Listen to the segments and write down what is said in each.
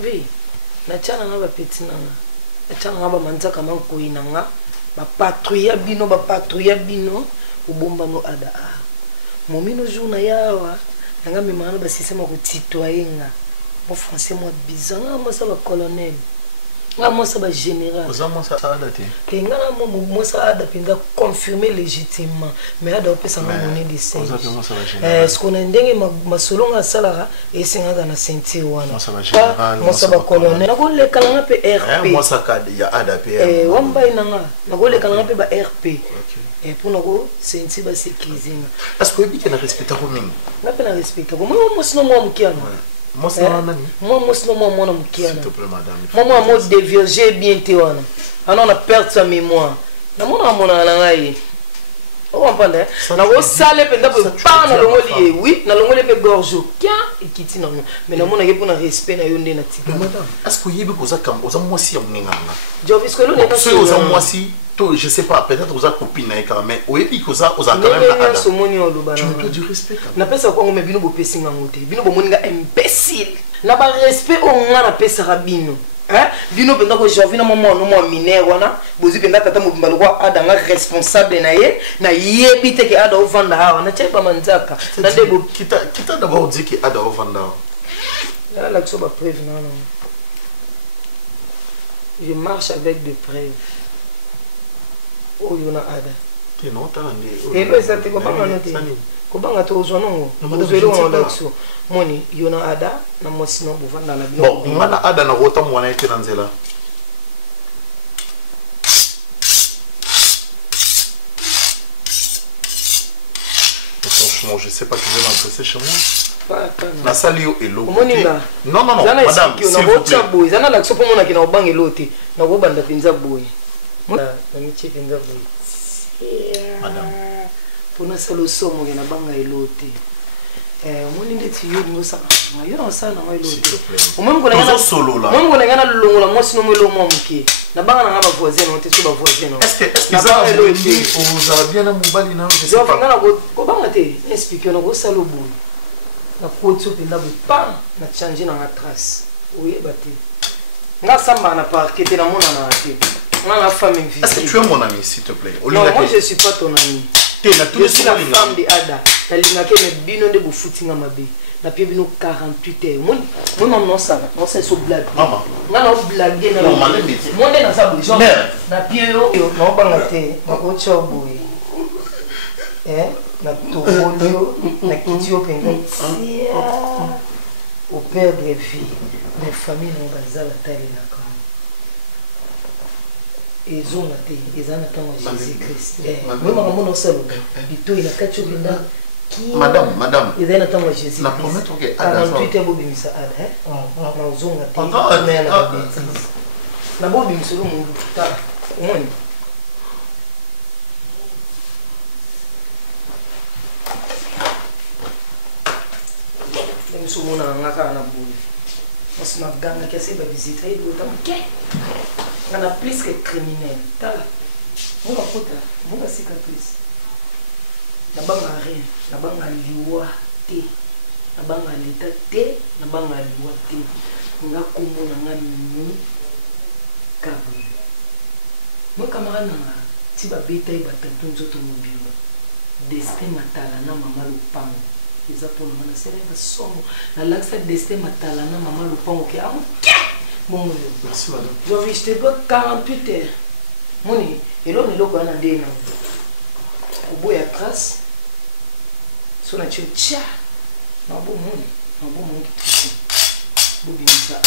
énervé. Na tchana na ba petit nanga. Na tchana na ba manzaka manko inanga. Ba patrouille bino ubomba no ada. Momino jour na yawa. Nanga mimana ba système ko citoyen. Mon français moi bizarre, moi ça va colonel. Moi ça va général. Moi ça a daté. Et moi ça a daté confirmer légitimement. Mais là d'après ça m'a donné des signes. Ce qu'on a ndenge ma solonga salara et c'est na ceinture wana. Moi ça va général. Moi ça va colonel. Na ko le kalanga pe RP. Moi ça il y a ADP. Wamba inanga. Na ko le kalanga pe ba RP. Et pour nous ceinture ba sécuriser. Est-ce que vous respectez ko mingi? Na pe na respecter. Moi sinon moi mkiana. Moi c'est nani? Moi sinon moi na mkiana. S'il te plaît madame. Moi mode dévierger bien te wana. Alors on a perdu sa mémoire. Na mona na ngai. On comprend hein? Na go sale penda pe pa na longoli oui, na longoli pe gorge. Kia ekiti na mo. Mais na mona ke pour na respect na yonde na tika. Madame, est-ce que yibi koza kam oza mwasi ya mnganga? Jo parce que l'on est pas sûr oza mwasi. Je sais pas, peut-être vous avez copine mais au début que ça, vous avez quand même la tu me dois du respect. Na pesa kwa ngome bino bo pesinga ngote. Bino bo moninga imbécile. Na ba respect o nga na pesa rabino. Hein? Bino penda ko jovina maman no mo minere wana. Bozi penda tata mo bimbalo kwa adanga responsable na yebi te ke ada o vanda hawa. Na cheba manzaka. Na debo kita d'abord dit que ada o vanda. Là la ba preuve non. Je marche avec des preuves. Oh, il y a ada. Tu n'as pas et le ça te comment on dit comment tu as non on moni il y a ada na mo sino buvanda na bio bon mana ada na rota mwana ete na nzela franchement je sais pas que je vais m'adresser chez moi na sali yo elo non madame s'il vous plaît boy zana la sopo mona kina obange lote na go banda pinza boy na michi pinza boy madame pour na salo somo na banga elote moni ndeti yo ni osana yo na osana na elote omwe ngona yana solo la omwe ngona yana longola mosi no mwelo momuke na banga na ngaba voisin no te so ba voisin no est-ce que ça elote vous avez bien na mobali na je sais pas ngana ko banga te expliquer na go salo boy na kotso pinda bo pa na changer na trace oye bate nga samba na parquet te na mona na te la femme invisible. Est-ce que tu es mon ami, s'il te plaît? Non, moi je ne suis pas ton ami. Je suis la femme de Ada. La lignake me bino de bu footing amabe. Na pie bino 48 heures. Moi non ça, non c'est so blague. Maman. Na no blague na. Non, maman dit. Moi na sa bouche. Na pie yo, no ba ngate, na ko choboy. Na to bolio, na kitio penga. Au père de vie, mes familles n'ont pas la taille na. Et ils ont été, ils ont attendu Jésus-Christ. Même à mon seul, il a quatre jours Madame, ils ont attendu Jésus-Christ. La promesse que Ada. 48 heures, Bobi Missa Ada. Ils ont attendu. Na Bobi Missa le monde. Comment? Même si on a un accord na Bobi, on se met gang qui essaie de visiter, il doit être on a plus que criminel. Tala. Mon kota, mon cicatrice. Na banga rien, na banga liwa te. Na banga leta te, na banga liwa te. Nga kombo na nga ni kabu. Mon camarade na ti ba beta e batantu nzoto mobilo. Destin matala na mama lupango. Eza pour na sera ba somo. Na laksa destin matala na mama lupango ke amu. Bon, merci madame. Je vais te 48 heures. Moni, et là on est là quand on a des noms. Au bout il y a trace. Sur la tcha. Non bon moni, non bon moni qui tue. Bon bien ça.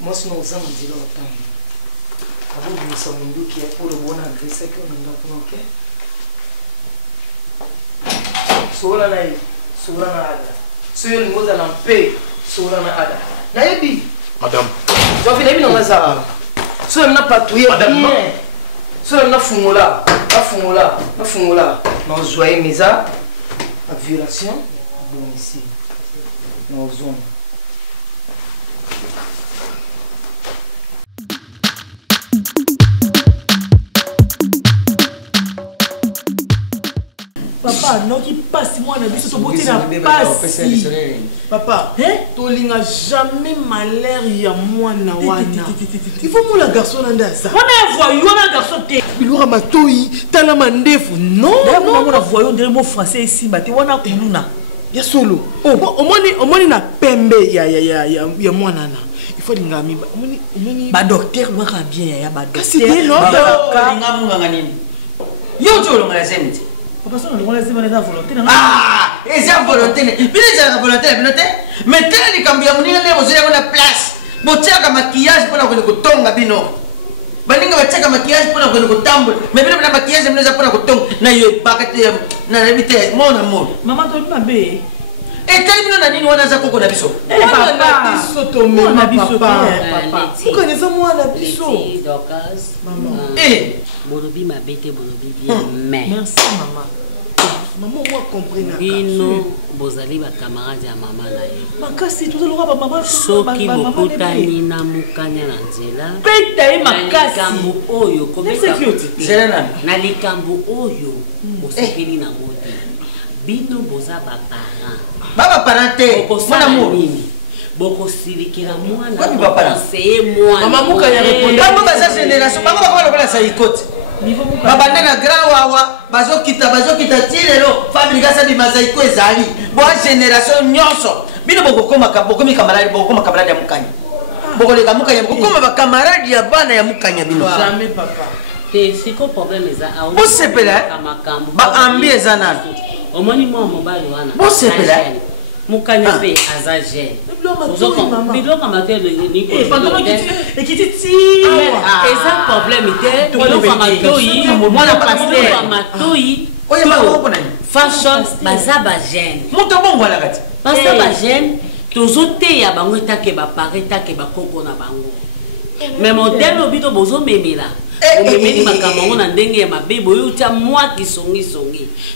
Moi sinon aux hommes dit là autant. Avant de nous sommes nous qui est pour le bon agressé que on a pour OK. Sola na yi, sola na ada. Soyo ni moza na mpe, sola na ada. Na yebi. Madame. Je vais venir dans ça. Si on n'a pas touillé bien, si on a fumola, non joyeux misa, la violation, domicile, non zone. Papa, Papa, non qui passe moi na biso to boté na passe. Papa, tolinga jamais malheur ya mwana wana. Il faut moi la garçon nanda ça. On a voyou na garçon té. Bilora matoi, tala mandefu. Non, non, on a voyou de mot français ici, baté wana kuluna. Ya solo. Omoni na pembe ya mwana na. Il faut ngami omoni ba docteur loka bien ya ba docteur. Kasi non, ka nganga nini. Yo tolo ngala semiti. Papa ça on laisse bonne volonté. Ah, et ça volonté. Puis ça volonté, mais telle kambi ya munina ne bozela na place. Botiaka maquillage pour na kotonga bino. Baninga batiaka maquillage pour na kotambola. Mais bino na maquillage mneza pour na kotonga na yo bakati na revite mon amour. Maman to na be. Et telle bino na nini wana za koko na biso. Papa, biso to mema papa. Vous connaissez moi la biso. Maman. Bolobi ma bête, bolobi bien, mais. Merci maman. Maman, moi comprendre. Bino, bozali ba camarade ya maman na ye. Makasi tout le monde maman. Soki bokutani na mukanya na nzela. Peta e makasi. Likambo oyo kobeta. Zelena. Na likambo oyo osepeli na ngoti. Bino boza ba parents. Baba parente. Mon amour. Boko silikira mwana. Conseiller mwana. Maman mukanya répondre. Baba baza génération. Baba bakoma lokola sa ikote. Baba ndena grand wawa bazokita tirelo famille gasa bi mazaiko ezali bo génération nyonso bino bokoma camarade ya mukanya bokoleka mukanya bokoma ba camarade ya bana ya mukanya bino jamais papa te siko problème eza a bo sepela ba ambi ezana omoni mo mobali wana bo sepela mukanya pe aza jeune biloko matelo ni ko eza problème te biloko matoi mwana pasteur matoi oye ba ko na fashion baza ba jeune moto bongo la kati baza ba jeune tozote ya bango etake ba pareta ke ba koko na bango mais modèle obito bozo memela omemeli makambo na ndenge ya mabe boyo tia mwa kisongi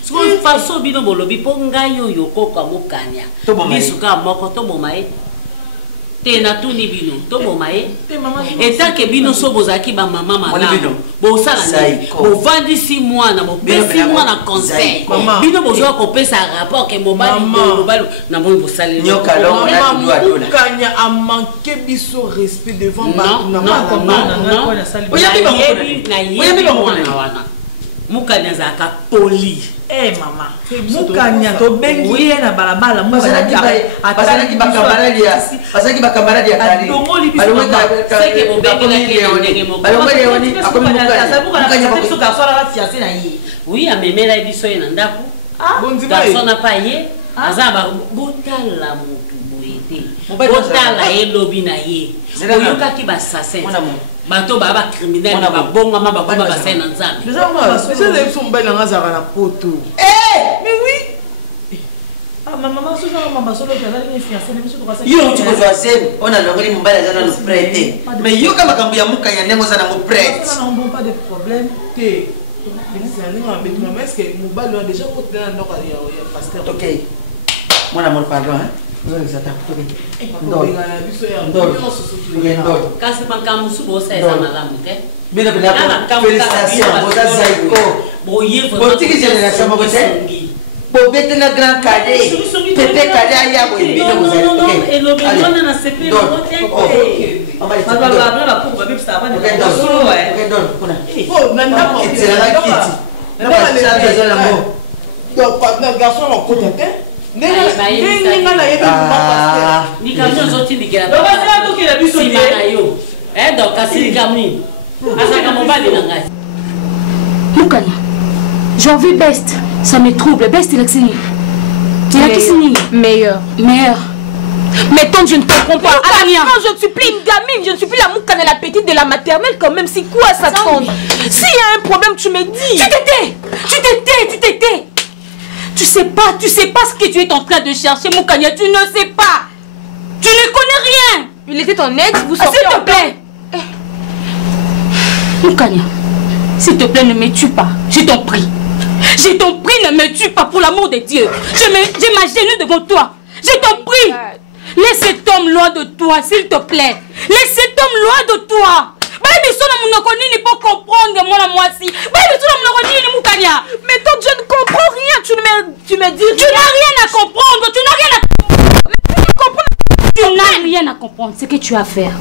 siko faso bino bolobi po ngai oyo koko mokanya bisuka moko to bomae te na tuni bino to bomae etake bino so bozaki ba mama malamu bosala nini bovandisi mwana bopesi mwana conseil bino bozwa kopesa rapport ke mobali na moi bosali nyoka longo kanya a manqué biso respect devant ba mukanya zaka poli mama mukanya to bengi na balabala bazalaki bakamaradi ya kali oui amemela biso na ndako garçon na pa ye azaba botala mutu boyete botala elobi na ye oyokaki basassin bato baba criminel ba bonga ma bakoma ba sena nzambe c'est des sont belles dans za na poto mais oui maman so ça maman solo que la ni fiancé mais so ko ça yo tu ko zoazen on a longoli mbala za na nous prêter mais yo kama kambu ya mukanya nengo za na mu prête ça n'a pas de problème que c'est un homme mais maman est-ce que mobali a déjà côté na ndoko ya pasteur OK mon amour pardon hein kasi makambo su bosa eza malamu te bino bina félicitations boza zaiko boye botiki génération moko te bobete na grand cadet pepe cadet ya boye bino boza OK elobi wana na sepe mote baba baba la pour babi ça va ne pas solo ouais oh nanda ko c'est la kiti na ba ça besoin l'amour donc pas garçon en côté Mukanya, j'ai envie Best, ça me trouble. Best, il a signé. Il a tout signé. Meilleur. Mais tant je ne te comprends pas. Quand je ne suis plus une gamine, je ne suis plus la Mukanya, la petite de la maternelle quand même. C'est quoi ça, tante? S'il y a un problème, tu me dis. Tu t'étais. Tu sais pas ce que tu es en train de chercher, Mukanya. Tu ne sais pas. Tu ne connais rien. Il était ton ex, vous sortez. S'il te plaît. Mukanya, s'il te plaît, ne me tue pas. Je t'en prie. Ne me tue pas pour l'amour de Dieu. J'ai ma genoux devant toi. Je t'en prie. Laisse cet homme loin de toi, s'il te plaît. Laisse cet homme loin de toi. monoko nini pour comprendre moi moisi. Mais tout le monoko nini mukanya. Mais toi je ne comprends rien, tu me dis tu n'as rien à comprendre, tu n'as rien à comprendre. Tu n'as rien à comprendre. Ce que tu as à faire,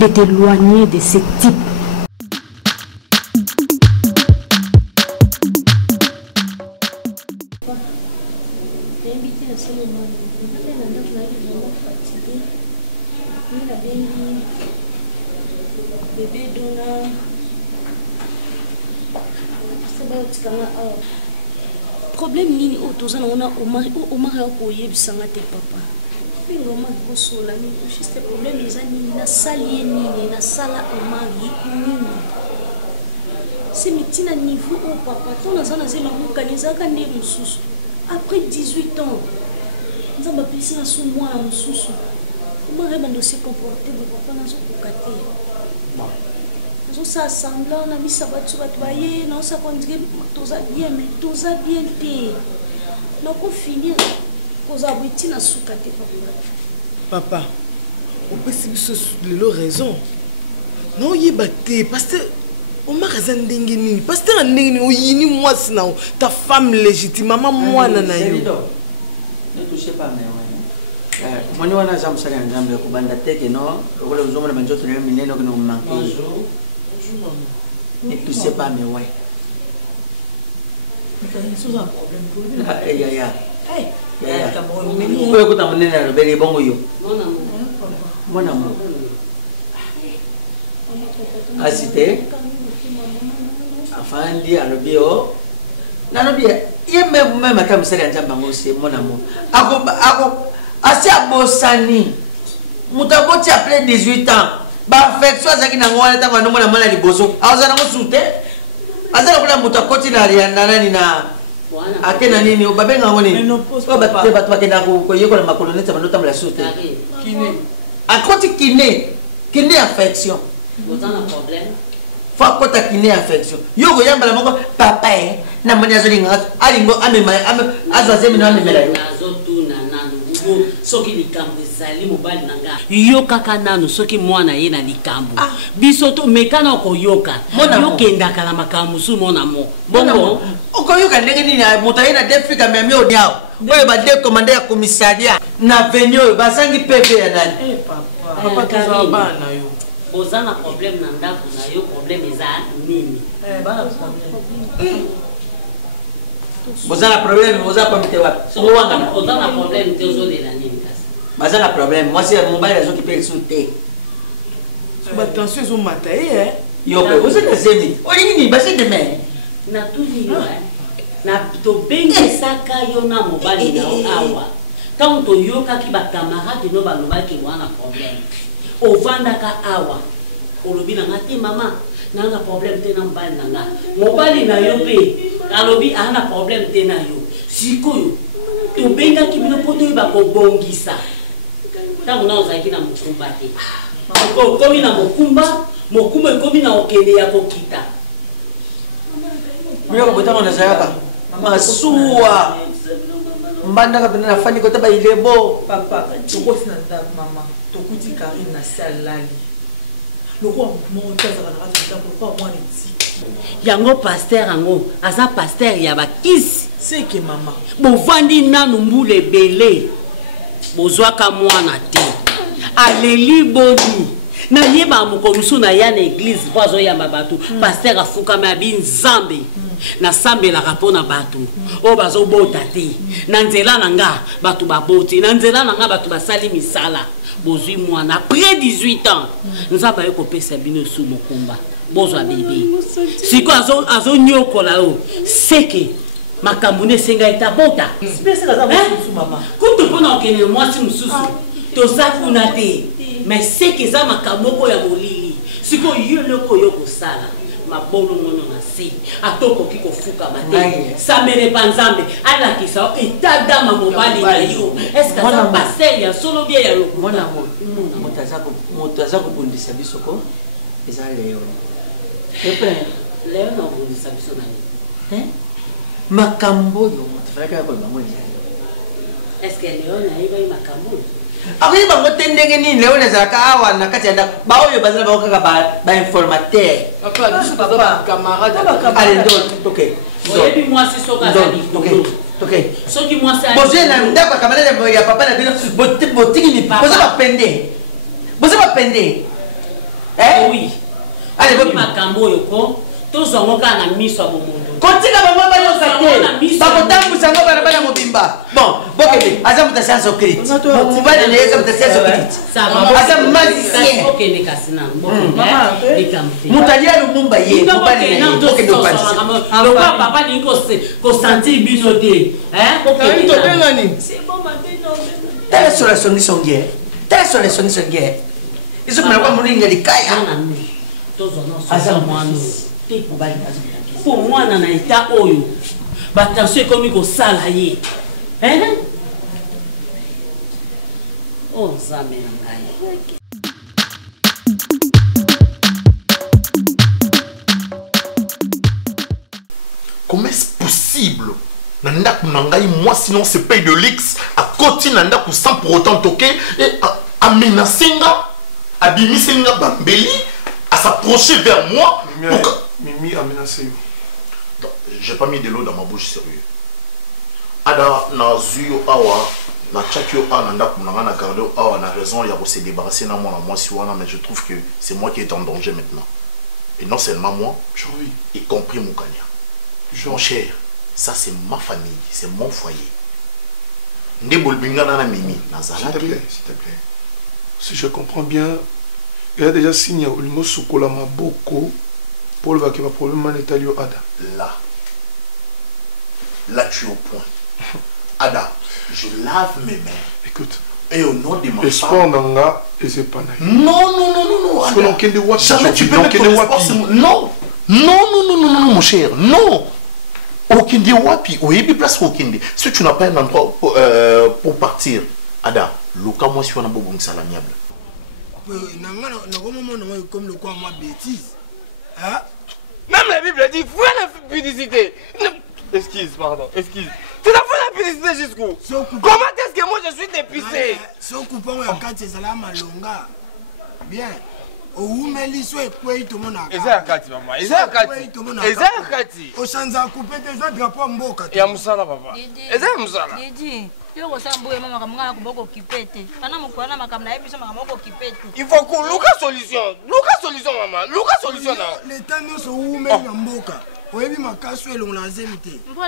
de t'éloigner de ce type. Bébé Dona, c'est bon, tu problème nini otozana ona omara koye bisanga te papa. Bingo ma bosola ni juste problème ezani na sali nini na sala omari nini. C'est mitina niveau au papa. Ton azana zema mukanizaka ne mususu. Après 18 ans, nous avons appelé na sous moi mususu. Comment reba se comporter de papa na zo kokate. Nous sommes semblant, on a mis ça battu, non, ça conduit, tout ça bien, mais tout ça bien té. Donc on finit, on a abouti na soukate papa. On peut se le raison. Non, il est battu parce que on m'a raison d'ingénier. Parce que un ingénier, on y moi sinon ta femme légitime, maman moi nana yo. Ne touchez pas mais moi nous on a jamais salé en jambe pour banda tête non. Le rôle de l'homme de notre mine donc nous manque. Ne touchez pas mais ouais. C'est un problème. Vous écoutez mon nez le bel bon yo. Mon amour. Assité. Enfin dit à le bio. Non bien. Il même à comme ça en jambe aussi mon amour. Ako assez abosani. Mutaboti après 18 ans. Ba affection azaki na ngwana ta ngwana mona mala liboso awazana ngo sute azala kula mutakoti na nani na akena nini obabenga ngoni oba te batu bakenda ko yekola makolo neta banota mala sute kiné akoti kiné affection bozana problème fa kota kiné affection yoko yambala moko papa na moni azolinga alingo amema azazemi na amemela yo azotuna nanu soki likambo ezali mobali nanga yokaka nanu soki mwana ye na likambo biso to mekana koyoka yokendaka na makambo mosusu mona mo bongo okoyoka ndenge nini moto ye na defika memi odiao oyo badekomande ya komisaria na veni oyo basangi peve ya nani papa tozala bana yo boza na problème na ndako na yo problème eza nini Vous avez un problème, vous avez un problème. Vous avez un problème, vous avez un problème. Moi, c'est mon mari qui peut le soutenir. Attention, vous m'attendez. Vous êtes des amis. Vous êtes des amis. Na tout dit, na to bengi saka yo na mobali na awa. Quand to yoka ki ba camarade no ba loba ki wana problème. O vanda ka awa. O lobi na ngati mama. Nana problème te na mbali nanga mobali na yo pe alobi ana problème te na yo sikoyo to benga ki bino poto ba ko bongisa tango na ozaki na mukumba te ko komi na mokumba komi na okende ya kokita myo ko botama na sayaka masuwa mbanda ka bina fani ko taba ilebo papa to ko sina da mama to kuti Karine na salali. Yango pasteur ango aza pasteur ya bakisi c'est que maman bovandi nanu mbule belé bozwaka mwana te aleli boni na yeba mokomusu na ya na église pozo ya bato pasteur afukama abi nzambe na sambela rapona bato o bazo bota te na nzela nanga bato baboti na nzela nanga bato basali misala bozwi mwana après 18 ans nous avons eu kopesa bino sous mokumba bozwa bébé siko azo nyokola o seke makamune senga etabota spécial za mususu mama kutu pona okene mwasi mususu tozakuna te mais seke za makamoko ya molili siko yeloko yoko sala mabolo ngono na se atoko kiko fuka mate samere panzambe ala kisa etada mamobali na yo est-ce que ça passe ya solo bien ya loko mona motaza ko bundisa bisoko eza leo epre leo na bundisa biso na ni makambo yo motafaka ko bango ya Est-ce que Léon a eu ma camoufle? Ah oui, bah, moi, t'es ndengeni, Léon, les akawa, na katia, bah, oui, bah, bah, informateur. Papa, camarade. Allez, ok. Et puis moi, c'est ce qu'on a dit. Ok. Ce qui moi, c'est. Bon, j'ai un d'accord, camarade, il y a papa, il y a boutique, vous avez pendé. Vous avez pendé. Eh? Oui. Allez, vous ma cambo, yoko, tous en cas, on a mis sur mon monde. Continue à me bon, ok, Azam ta séance au crit. Vous allez les Azam ta séance au crit. Ça va. Azam magicien. Ok, les cassina. Mutalia le Mumba ye. Vous allez non dos le papa dit qu'on sentit binoté. Hein? Ok. C'est bon, ma bino. Telle sur la son guerre. Telle sur la son guerre. Ils ont pas mon ligne de kaya. Tous en Azam moi nous. Pour moi, dans l'état oyo, attention comme il faut salayer. Hein? Oh, ça m'énerve. Comment est-ce possible? Nanda Kunangai, moi sinon c'est paye de l'X à côté Nanda pour sans pour autant toquer et à menacer, à bimisenga Bambeli, à s'approcher vers moi. Mimi a menacé. J'ai pas mis de l'eau dans ma bouche, sérieux. Ada na zuyo awa na chakio a nanda kunanga na garde awa na raison il y a se débarrasser na moi si wana, mais je trouve que c'est moi qui est en danger maintenant. Et non seulement moi, y compris Moukania. Mon cher, ça c'est ma famille, c'est mon foyer. Ndebolbinga na Mimi nazala. S'il te plaît, s'il te plaît. Si je comprends bien, il y a déjà signé au Limo Sukola Maboko pour le problème monétaire Ada. Là tu es au point. Ada, je lave mes mains. Écoute. Et au nom de ma femme. Et c'est pas non. Jamais tu peux mettre ton espoir sur moi. Non, mon cher. Non. Aucun de wapi. Oui, place aucun. Si tu n'as pas un endroit pour partir, Ada, Luka, moi, je suis un bon salamiable. Comme le quoi, moi, bêtise. Hein? Même la Bible dit, faut la publicité. Excuse, pardon, excuse. Tu n'as fait la publicité jusqu'où? Comment est-ce que moi je suis dépissé? Si on coupe un cas, c'est la malonga. Bien. Au Oumeli, soit quoi, tout le monde a. Et c'est un kati, maman. Et c'est un kati. Et c'est un kati. Au Sanza coupé des autres drapeaux en boca. Et à Moussala, papa. Et c'est un Moussala. Il faut que Lucas solution. Lucas solution, maman. Lucas solution. L'État nous se Oumeli en boca. Oui, ma casse est long, la zemité. Moi,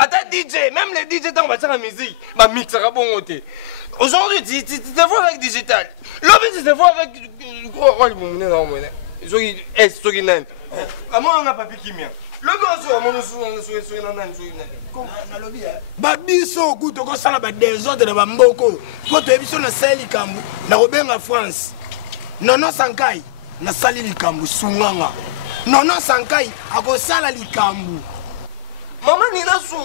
attends, DJ, même les DJ dans la musique, ma mix sera bon côté. Aujourd'hui, tu te vois avec digital. L'homme, tu te vois avec quoi le bon est comment on a papier qui mien? Le gars, Babiso, good to go salaba des autres de Bamboko. Quand tu es sur le Sali Kambu, na Robenga France. Nono Sankai, na Sali Likambu, Sunganga. Nono Sankai, a go sala Likambu. Maman, Nina Sou,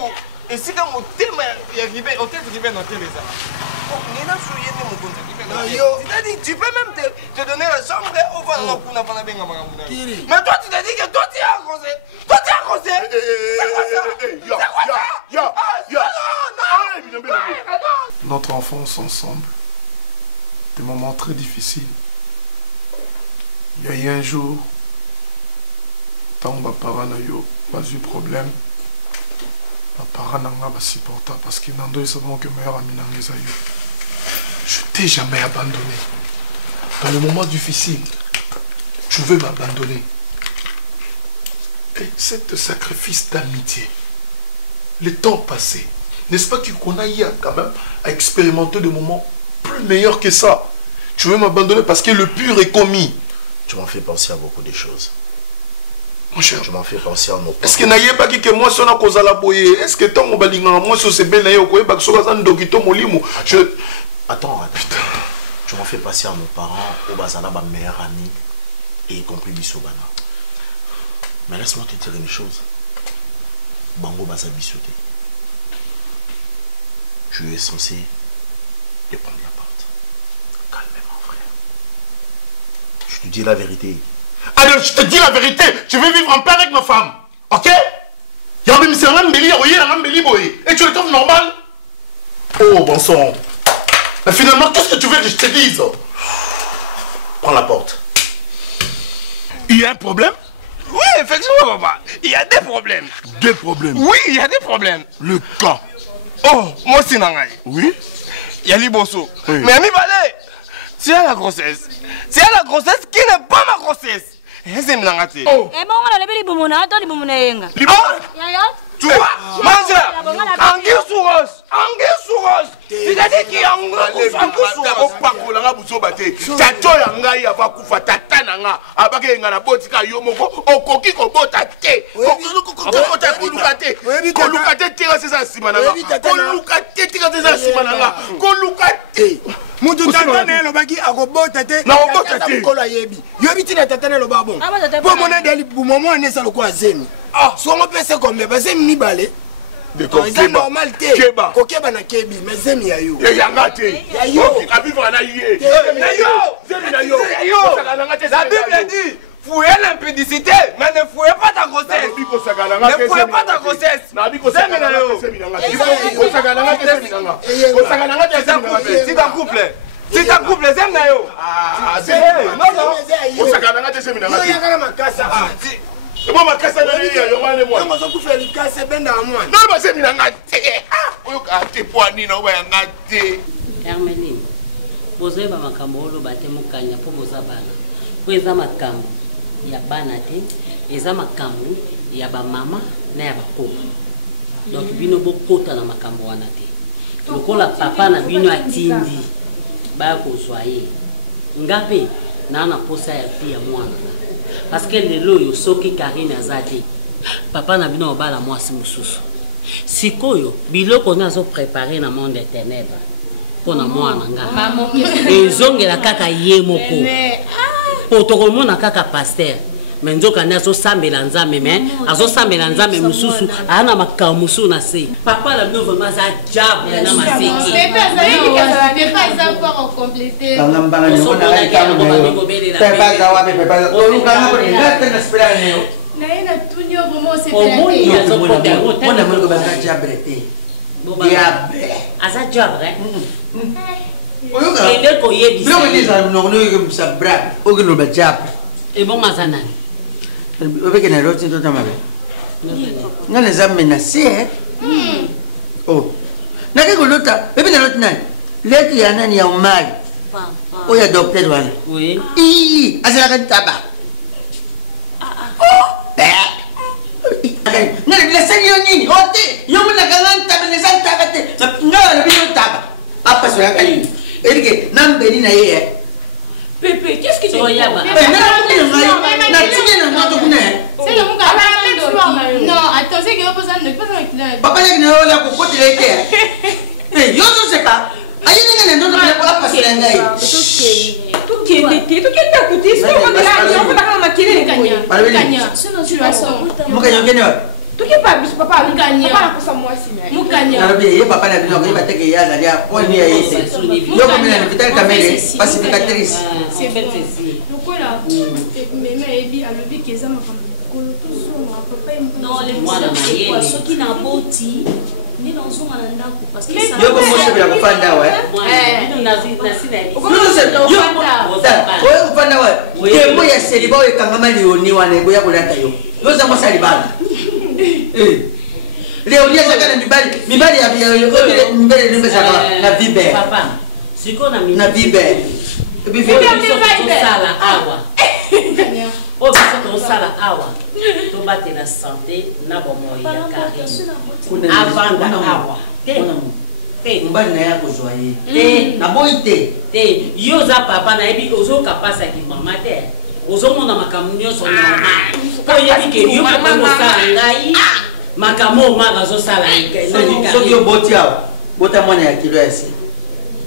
et si comme au thème, il y a arrivé, au thème qui vient dans Télésa. Nina Sou, il y a mon contact. C'est-à-dire, tu peux même te donner la chambre au fond de la poule avant la benga. Mais toi, tu t'as dit que toi, tu es arrosé. Toi, tu es arrosé. C'est quoi ça? Notre enfance ensemble, des moments très difficiles. Il y a eu un jour, tant que mes parents ont eu problème, mes parents n'ont pas supporté parce qu'ils n'ont pas savent que meilleur ami n'a pas eu. Je t'ai jamais abandonné. Dans le moment difficile, tu veux m'abandonner. Et cet sacrifice d'amitié, le temps passé, n'est-ce pas qu'on a eu quand même à expérimenter des moments plus meilleurs que ça? Tu veux m'abandonner parce que le pur est commis. Tu m'en fais penser à beaucoup de choses. Mon cher, je m'en fais penser à nos parents. Est-ce que n'ayez pas que moi si on a causé la boye? Est-ce que tant que moi c'est bien naïe au quoi parce que ça nous doit molimo. Attends. Tu m'en fais passer à nos parents, au Bazala, ma meilleure amie, et y compris Bissobana. Mais laisse-moi te dire une chose. Bango Baza Bissoté. Tu es censé te prendre la porte. Calme-moi, frère. Je te dis la vérité. Allez, je te dis la vérité. Je vais vivre en paix avec ma femme. Ok? Et tu le trouves normal? Oh, bon sang. Mais finalement, qu'est-ce que tu veux que je te dise? Prends la porte. Il y a un problème? Oui, effectivement, papa. Il y a des problèmes. Des problèmes? Oui, il y a des problèmes. Le cas? Oh, moi c'est Nangaï. Oui? Il y a Liboso. Oui. Mais Ami Balé, tu as la grossesse. Tu as la grossesse qui n'est pas ma grossesse. C'est Nangati. Oh. Eh bon, on a les boumona, attends les boumona. Tu vois, Manja, Anguille Souros, Anguille Souros. C'est-à-dire qu'il y a Anguille Souros. Mutu tatane lo baki akobota te na obota te kolo yebi yobi tina tatane lo babon po mona deli bumomo ne salo kwa zemi so ngo pese kombe ba zemi mi bale de c'est normal te keba kokeba na kebi mais zemi ya yo ya ngate ya yo abiva na ye na yo zemi na yo la Bible dit fouillez l'impudicité, mais ne fouillez pas ta grossesse. Ne fouillez pas ta grossesse. Si t'as couple, si t'as couple, c'est na yo. Hermeline, vous avez un camolo, battement kanya pour vos abana. Vous avez un cambo. Ya bana te eza makambo ya ba mama na ya bakoko donc bino bokota na makambo wana te lokola papa na bino atindi ba kozwa ye ngape na na posa ya fille ya mwana parce que lelo yo soki Karine azate papa na bino obala mwasi mususu sikoyo biloko nazo préparer na monde des ténèbres pona mwana nga ezongela kaka ye moko Potokomona kaka pasteur mais nzoka ne azo sambela nzambe mais azo sambela nzambe mususu ana makamusu na se papa la no vraiment za diable na maseki mais pas ça encore compléter ngamba ni ona kama pepa za wapi pepa oluka ngabo ni ngata na spela neo na ina tunyo bomo se pela ona mko baka diable te diable aza diable Oyoga. Ende ko yebisa. Bilo ngisa no sa brab. Oge no bajap. E bon mazana. Obeke na roti to tamabe. Ngane zamme na se. Oh. Na ke golota, bebe na roti na. Leti ya nani ya umali. Papa. Oya docteur wana. Oui. Asala ka taba. Oh. Ngane bila sanyo nini? Ote. Yo mna kalanta bele santa kate. Ngala bila taba. Apa soya kali? Erike, nambeni na ye. Pepe, qu'est-ce que tu veux? Non, attends, c'est que vous posez un papa n'est pas là pour côté de terre. Mais yo je sais pas. Aïe n'est pas là pour passer la nuit. Tout qui est ta coûté, c'est on va la maquiller les gagnants. Sinon tu vas sortir. Moi quand je viens tout qui pas bis papa nous gagnons. Papa pour ça moi si mais. Nous gagnons. Alors bien, papa n'a bien il va te qu'il y a là, on y est ici. Yo comme la vitale caméra pacificatrice. C'est fait ceci. Pourquoi là? Mais Ebi a le but qu'ils aiment comme non, les poissons qui n'ont pas outil, ni dans son mandat parce que ça. Yo comme moi je vais la fanda ouais. Nous nazi Nous c'est yo. Ouais fanda ouais. Que moi ya célibat et kangama ni wana go ya kulata yo. Yo za moi célibat. Léonia saka na mibali ya mibali nimbe saka na vibe. Papa. Siko na mibali. Na vibe. Bibi sala awa. O biso sala awa. To bate la santé na bomo ya Karine. Avant da awa. Te mbali na yako joye. Te na boite. Te yo za papa na ebi ozo kapasa ki mama te. Ozo mona makamnyo so normal. Po yebi ke yo papa mo sala ngai. Makamo mara zo sala ngai. So yo boti awa. Bota mwana ya kilo ese.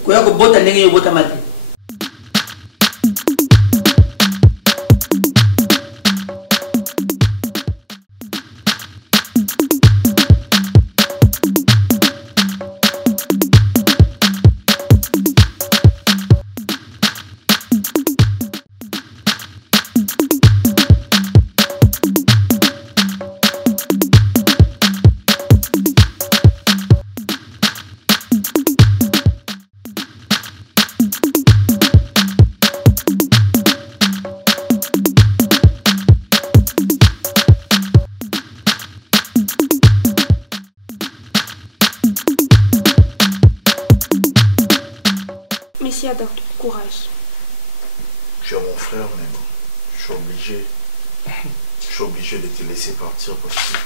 Ko yako bota ndenge yo bota mate. Merci à d'autres. Courage. Tu es mon frère, mais bon, je suis obligé de te laisser partir parce que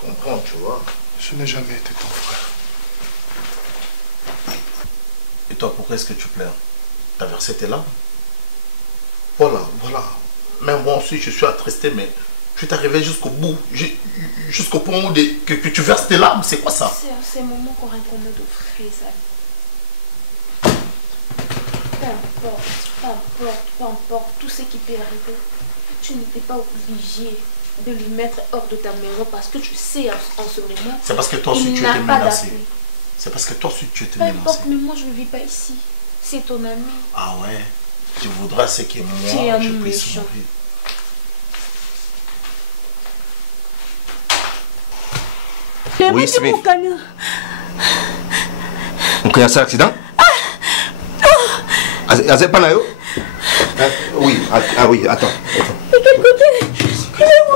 comprends, tu vois. Je n'ai jamais été ton frère. Et toi, pourquoi est-ce que tu pleures? T'as versé tes larmes? Voilà. Même moi aussi, je suis attristé, mais tu es arrivé jusqu'au bout, jusqu'au point où que tu verses tes larmes. C'est quoi ça? C'est à ces moments qu'on recommande d'offrir ça. Peu importe tout ce qui peut arriver, tu n'étais pas obligé de lui mettre hors de ta maison parce que tu sais en ce moment. C'est parce que toi aussi tu étais menacé. C'est parce que toi aussi tu étais menacé. Peu importe, mais moi je ne vis pas ici. C'est ton ami. Ah ouais, tu voudras ce que moi je puisse mourir. Oui, c'est bien. On a un accident? Ah, pas là, oui, oui, attends. De quel côté? Il est où?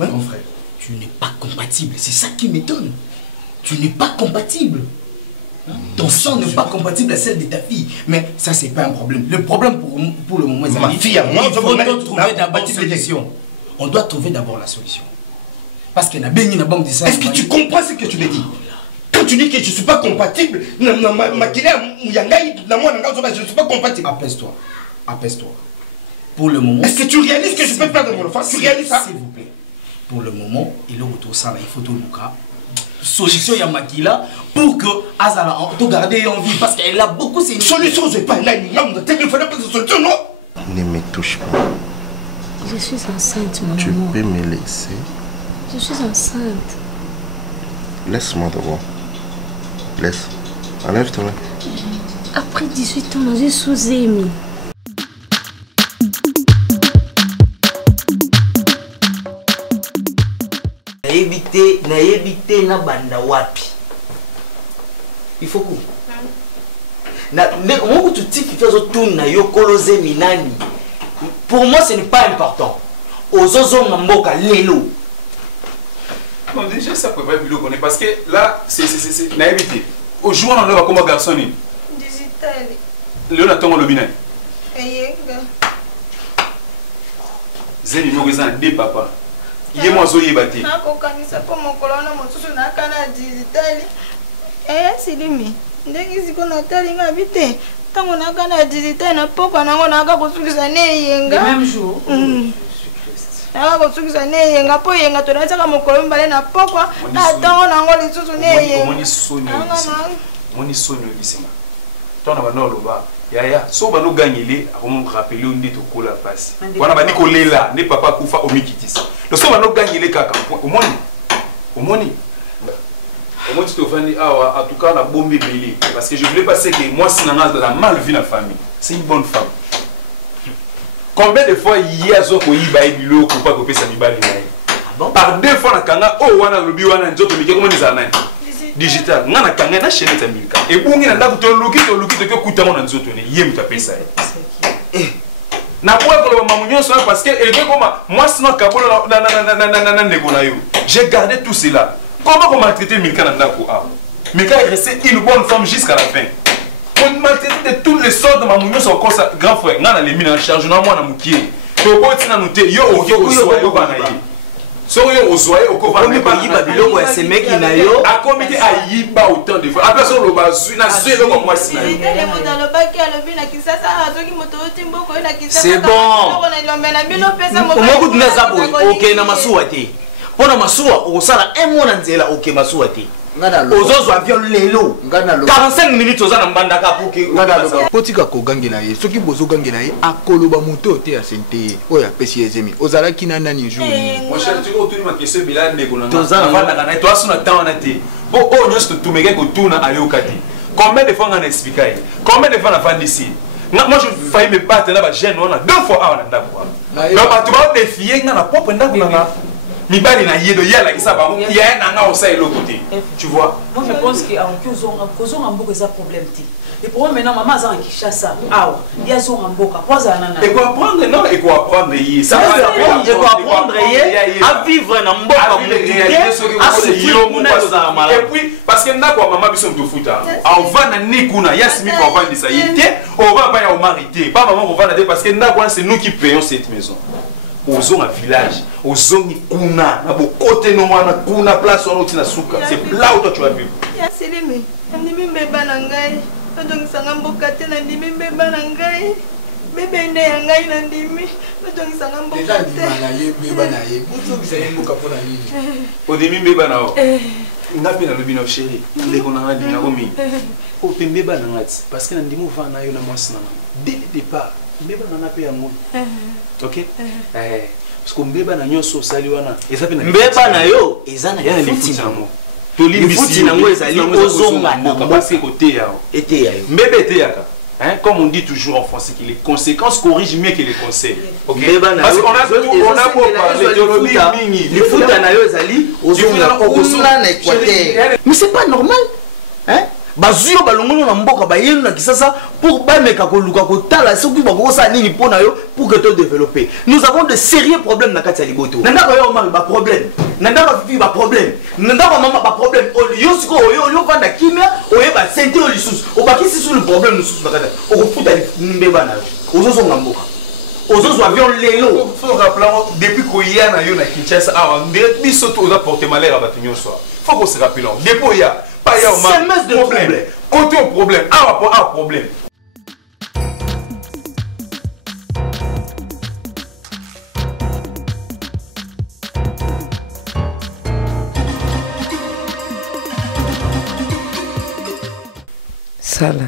Mon frère, tu n'es pas compatible, c'est ça qui m'étonne. Tu n'es pas compatible. Ton sang n'est pas compatible à celle de ta fille. Mais ça, c'est pas un problème. Le problème pour le moment, c'est ma fille à moi. Il faut trouver d'abord une solution. On doit trouver d'abord la solution. Parce que la béni n'a pas dit ça. Est-ce que tu comprends ce que tu me dis? Quand tu dis que je ne suis pas compatible, je ne suis pas compatible. Apaise-toi. Apaise-toi. Pour le moment. Est-ce que tu réalises que je peux perdre mon enfant? Tu réalises ça? S'il vous plaît. Pour le moment, il est autour ça là, il faut tout le cas. Solution il y a Makila pour que Azala te garder en vie parce qu'elle a beaucoup de solution. Je pas là, il fallait pas de solution, non? Ne me touche pas. Je suis enceinte, maman. Tu peux me laisser? Je suis enceinte. Laisse-moi d'abord. Laisse. Enlève-toi. Après 18 ans, j'ai sous-aimé. Naebite na banda wapi. Il faut que pour moi ce n'est pas important. Ozozo Mamboka Lelo. Non, déjà ça peut pas être biloko parce que là c'est naïveté. Au jour on va comme garçon. Digital. Léo Natongo Lobina. Eyenga. Zeni no geza de papa. Yé moi zo yebati. Na ko kanisa po mokolona mosusu na kana digital. Silimi. Ndenge ziko na talinga bite. Tango na kana digital na poko nango na ka kosukisa ne yenga. Le même jour. Na ko sukisa ne yenga po yenga to na tsaka mokolo mbale na poko na tango nango lisusu ne yenga. Moni sonyo bisima. Tona ba no loba. Yaya, so ba no gagner akomo rappeler onde to kola passe. Wana ba niko lela, ne papa kufa omikitisa. Le so ba no gagner kaka. Omoni. Moi, tu te fais en tout cas la bombe belée. Parce que je voulais passer que moi, si dans la mal vie la famille, c'est une bonne femme. Combien de fois il y a zo ko yiba ebilo ko pas copier sa bibali na. Par deux fois na kanga oh wana lobi wana nzoto mike comment les anay. Digital ngana kanga na chaîne ta milka. Et bungi na ndaku to luki to kuta mona nzoto ne yem ta pesa. Na kwa ko ba mamunyo so parce que et comme moi sinon kabolo na nego na yo. J'ai gardé tout cela. Comment on maltraiter Milka Nandako? Milka est resté une bonne femme jusqu'à la fin. On maltraiter de toutes les sortes de mamounions sur encore sa grand frère. On a les mines en charge, on a moi en moukier. Pour quoi tu n'as noté? Yo, ok, au soir, au banaï. Soyez au soir, au couvert. On n'est pas yiba bilo, ouais, c'est mec qui n'a yo. À combien à yiba autant de fois? Après ça, on va zuer, na zuer comme moi si. C'est bon. Comment vous dites ça? Ok, na masouati. Pona masuwa osala un mois nzela ok masuwa te ozozo avion lelo 45 minutes ozana mbandaka poke potika ko gangela ye soki bozo gangela ye akoloba moto te ya sente oya pesi ezemi ozala kina nani jour mon cher tu ko tuni ma question bila ndeko na tozana vanda na to asuna temps na te bo o nyosto tumeke ko tuna ayoka te combien de fois on a expliqué combien de fois na fandi ici moi je failli me battre na ba jeune on a deux fois on a ndako donc tu vas défier na propre ndako na mibali na yedo yala ki ça ba il y a un anga au ça et l'autre côté. Tu vois? Moi je pense que en cause en beaucoup ça problème ti. Et pour moi maintenant maman a en Kinshasa. Ah, il y a son en boka. Quoi ça nana? Et quoi apprendre non et quoi apprendre y ça va apprendre y à vivre na mboka et puis parce que na quoi maman biso mto futa. On va na nikuna yasimi ko va ndisa yité, on va pas ya au marité. Pas maman on va na parce que na quoi c'est nous qui payons cette maison. Aux un village, aux zones kuna, na bo côté no wana kuna place on otina suka. C'est là où toi tu vas vivre. Ya seleme, ndimi mbeba na ngai. Donc sanga mboka te na ndimi mbeba na ngai. Bebe nde ya ngai na ndimi. Donc sanga mboka te. Déjà ndima na ye mbeba na ye. Butu bisanye mboka pona nini? Au demi mbeba na o. Ngapi na lobi na chéri. Ndeko na ngadi na komi. O te mbeba na ngati parce que na ndimo va na yo na mwasi na. Dès le départ, mbeba na na pe ya ngoni. Ok? Parce que mbeba na nyoso sali wana ezape na mbeba na yo ezana ya lifuti nango lifuti nango ezali ozonga nango parce que côté yao ete ya yo mbeba ete yaka comme on dit toujours en français que les conséquences corrigent mieux que les conseils. Ok? Parce qu'on a beau parler de mingi lifuti na yo ezali ozonga okosona na Équateur mais c'est pas normal hein. Bazuyo balongolo na mboka bayenu na kisasa pour bameka koluka kotala soki bakosa nini pona yo pour que to développer. Nous avons de sérieux problèmes na kati ya liboto. Nanda ko yo mari ba problème. Nanda ko fifi ba problème. Nanda ko mama ba problème. Yo siko yo vanda kimia oye ba sente o lisusu. O bakisi sur le problème lisusu na kati. O ko futa mbeba na yo. Ozo so ngamboka. Ozo so avion lelo. Faut rappeler depuis ko ya na yo na Kinshasa a ndire biso to za porter malheur à batunyo so. Faut qu'on se rappelle. Depuis ya c'est un problème. Côté au problème, un problème. Sala.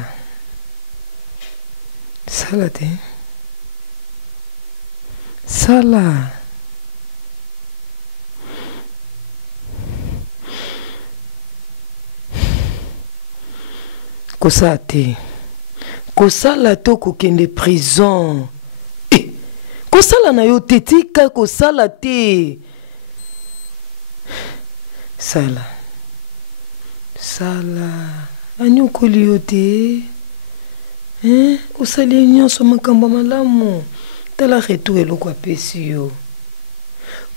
Sala te. Sala. Kosala te kosala to kokende prison kosala na yo te tika kosala te sala anyokoli yo te osali nyonso makambo malamu tala retour eloko apesi yo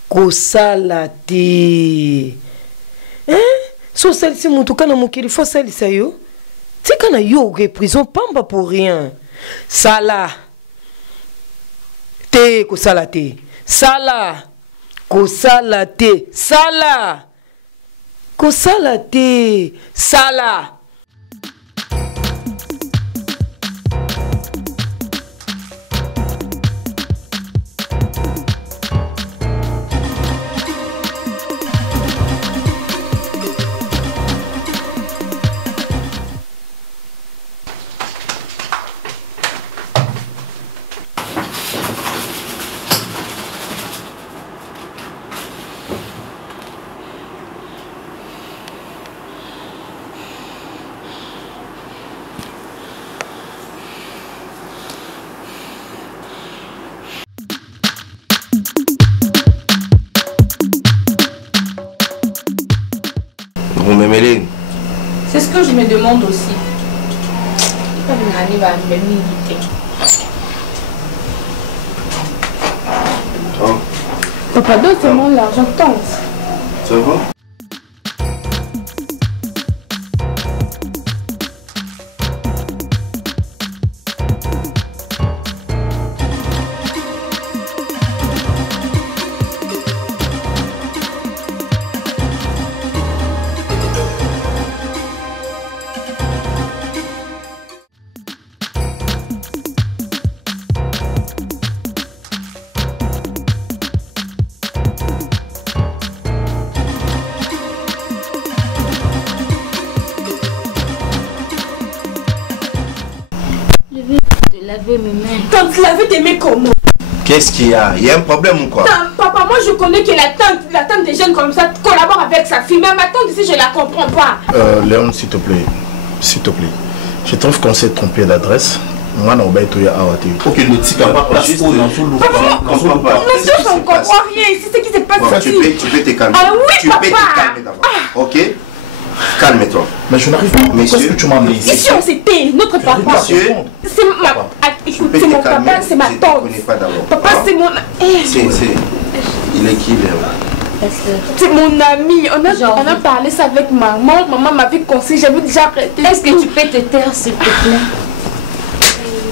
kosala te so osalisi motu kana mokili fo osalisa yo tika na yo prison pamba pour rien sala te kosala te sala kosala te sala kosala te sala C'est ce que je me demande aussi. Papa, donne-moi l'argent, tente. Ça va? laver mes mains. Tante, laver tes mains comment? Qu'est-ce qu'il y a? Il y a un problème ou quoi? Papa, moi je connais que la tante des jeunes comme ça collabore avec sa fille. Mais ma tante ici, je la comprends pas. Léon, s'il te plaît. S'il te plaît. Je trouve qu'on s'est trompé d'adresse. Moi, non, ben, tu as awate. Ok, le petit papa, juste. Non, je ne comprends rien. C'est ce qui se passe ici. Tu peux te calmer. Ah oui, tu papa. peux te calmer d'abord. Ok? Calme-toi. Mais je n'arrive pas à comprendre ce que tu m'as amené ici. Ici, on s'était. Notre papa. Monsieur. C'est ma... Écoute, c'est mon papa, c'est ma tante. Je ne connais pas d'abord. Papa, c'est mon... Il est qui, Léon? C'est mon ami. On a parlé ça avec maman. Maman m'avait conseillé. J'avais déjà arrêté. Est-ce que tu peux te taire, s'il te plaît?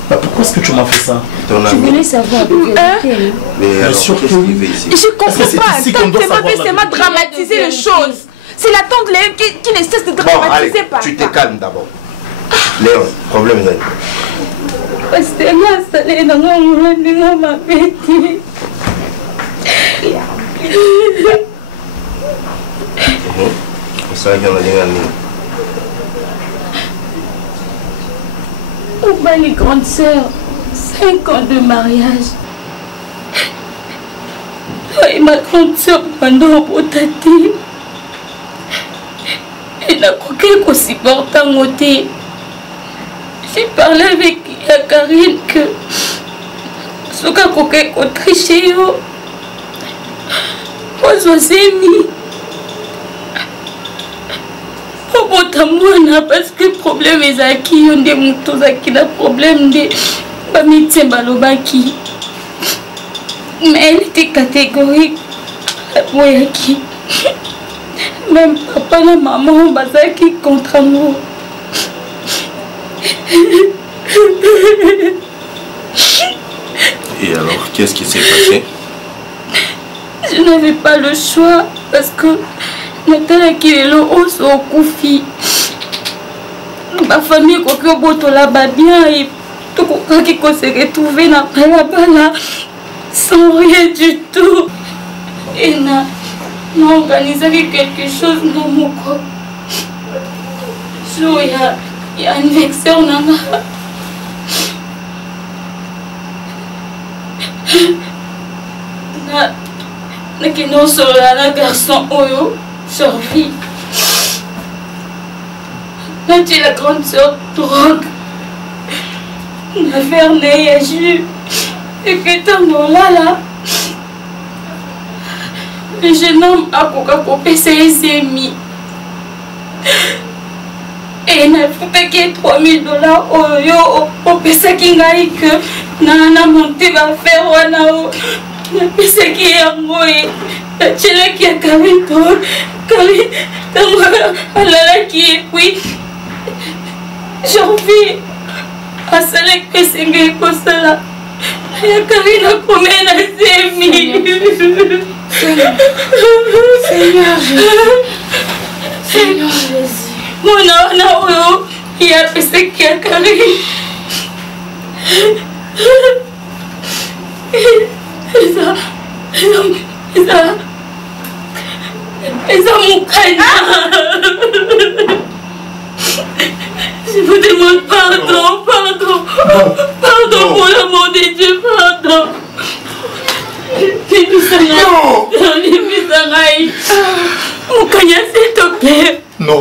Bah, pourquoi est-ce que tu m'as fait ça? Je voulais savoir de vérité. Mais alors, qu'est-ce qu'il fait ici? Je comprends pas. C'est m'a dramatisé les choses. C'est la tante Léon qui ne cesse de dramatiser pas. Tu te calmes d'abord. Léon, problème là. Parce que là, ça n'est dans ma bêtise. On va les grandes sœurs, 5 ans de mariage. Et ma grande sœur, pendant Botati, elle a croqué qu'on supporte à côté. J'ai parlé avec Karine que ce qu'a croqué qu'on trichait. Moi, je suis mis. Parce que le problème est qu'il y a des moutons qui ont des problèmes de Bamiti Balobaki. Mais elle était catégorique. Même papa et maman ont basaki contre moi. Et alors, qu'est-ce qui s'est passé? Je n'avais pas le choix parce que Nathalie qui est là au Koufi. Ma famille là bien et tout qui s'est retrouvé dans la sans rien du tout. Et on a organisé quelque chose dans mon corps. Il y a un anniversaire. Non seulement un garçon Oyo survit. Quand tu es la grande sœur drogue, la Vernée a ju et que tant là, le jeune homme a coupé ses amis. Et il a fait $3,000 au pesa qui n'a que n'a monté va faire wanao. Le pesa qui est en moi et la chela qui a Karine Karine qui est puis j'ai envie à cela que c'est comme ça. Et Karine a combien d'amis? Seigneur Jésus. Seigneur Jésus. Mon nom, il y a fait qui a Karine. Je vous demande pardon pour l'amour de Dieu, pardon. Moukania, s'il te plaît. Non.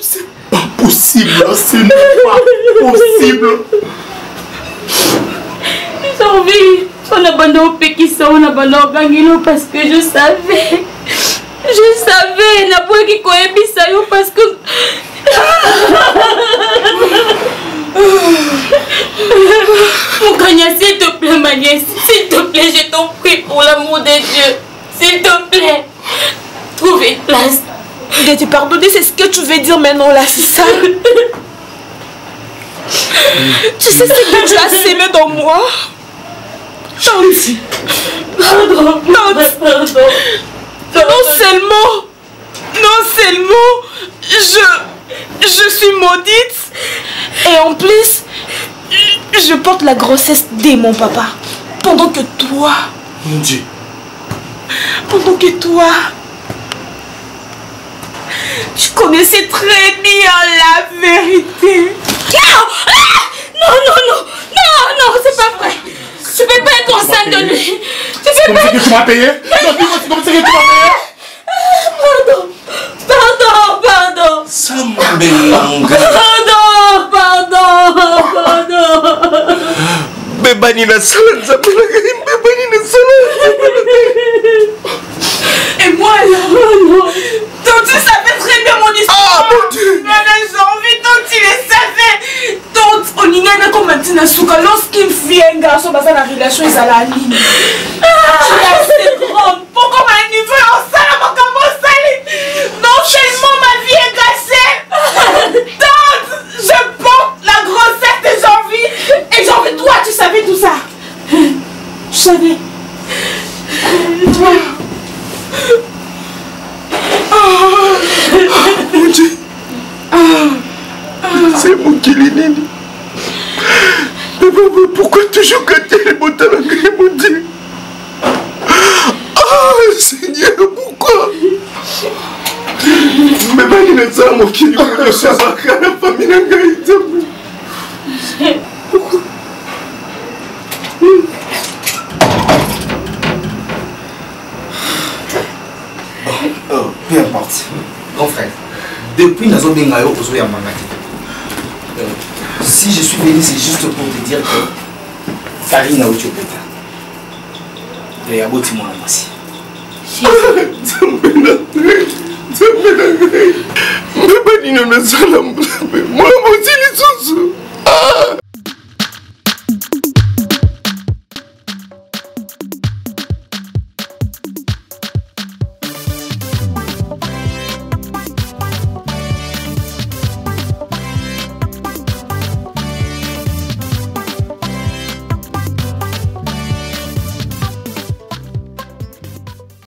C'est pas possible, ce n'est pas possible. J'ai envie. On a abandonné au Pékissa, on a abandonné au Gangilo parce que je savais. N'a pas qui connaît Bissayo parce que. Moukania, s'il te plaît, ma nièce, s'il te plaît, je t'en prie pour l'amour de Dieu. S'il te plaît, trouve une place. De te pardonner, c'est ce que tu veux dire maintenant là, c'est ça? Tu sais ce que tu as sémé dans moi? Tante. Pardon. Non seulement je suis maudite et en plus je porte la grossesse de mon papa pendant que toi, mon Dieu, tu connaissais très bien la vérité. Non, c'est pas vrai. Tu peux pas être enceinte de lui. Tu peux pas. Tu m'as payé? Non, dis-moi, c'est comme ça que tu m'as payé? Pardon. Sambelanga. Pardon. Bébani na sala nzambe na ngai, bébani na sala nzambe na ngai. Et moi là, donc tu savais très bien mon histoire. Ah mon Dieu. Mais j'ai envie, donc tu le savais. Donc on y a comme Martina Souka, lorsqu'il vient un garçon dans la relation, ils allaient à Nini. Tu es assez grande. Pourquoi ma niveau est en salle à mon camo sali? Non seulement ma vie est gâchée. Donc je porte la grossesse et j'ai envie. Et j'ai envie, toi tu savais tout ça. Tu savais. Toi. Mon Dieu. C'est mon Kilinini. Mais pourquoi toujours quand elle est mon talent, mon Dieu? Ah Seigneur, pourquoi? Mais il est ça mon Kilinini, je suis à la famille d'Angaï. Pourquoi? Peu importe. Grand frère, depuis Nazo Bengayo, Ozoya Mangati. Si je suis venu, c'est juste pour te dire que Karine a eu Tchopeta. Et Aboti mon amassi. Zambena, Bébani na salam